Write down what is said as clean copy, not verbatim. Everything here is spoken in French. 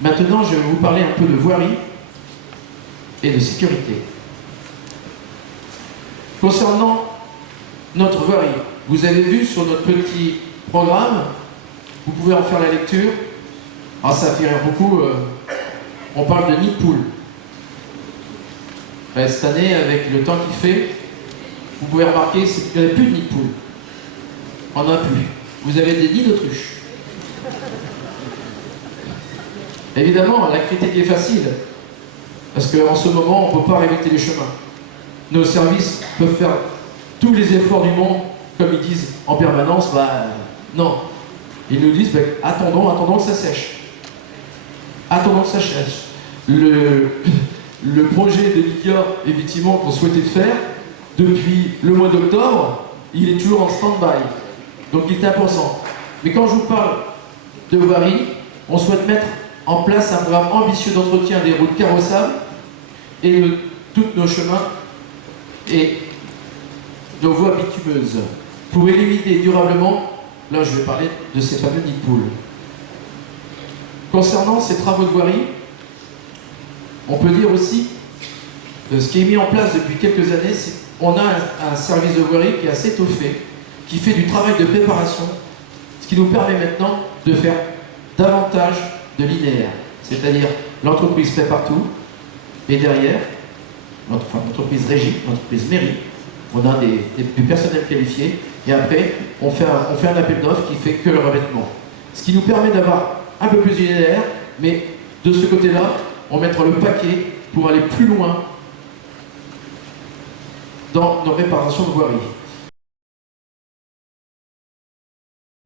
Maintenant, je vais vous parler un peu de voirie et de sécurité. Concernant notre voirie, vous avez vu sur notre petit programme, vous pouvez en faire la lecture. Alors ça fait rire beaucoup, on parle de nid de poule. Cette année, avec le temps qu'il fait, vous pouvez remarquer qu'il n'y a plus de nid de poule. On n'en a plus. Vous avez des nids d'autruche. Évidemment, la critique est facile, parce qu'en ce moment, on ne peut pas réhabiliter les chemins. Nos services peuvent faire tous les efforts du monde, comme ils disent en permanence, non. Ils nous disent, attendons que ça sèche. Attendons que ça sèche. Le projet de l'IGA, effectivement, qu'on souhaitait faire, depuis le mois d'octobre, il est toujours en stand-by. Donc il est important. Mais quand je vous parle de voirie, on souhaite mettre en place un programme ambitieux d'entretien des routes carrossables et de tous nos chemins et nos voies bitumeuses pour éliminer durablement, là je vais parler de ces fameux nids de poules. Concernant ces travaux de voirie, on peut dire aussi que ce qui est mis en place depuis quelques années, c'est qu'on a un service de voirie qui est assez étoffé, qui fait du travail de préparation, ce qui nous permet maintenant de faire davantage de linéaire. C'est-à-dire l'entreprise fait partout, et derrière, l'entreprise régie, l'entreprise mairie, on a du personnel qualifié, et après, on fait un appel d'offres qui fait que le revêtement. Ce qui nous permet d'avoir un peu plus de linéaire, mais de ce côté-là, on mettra le paquet pour aller plus loin dans nos réparations de voirie.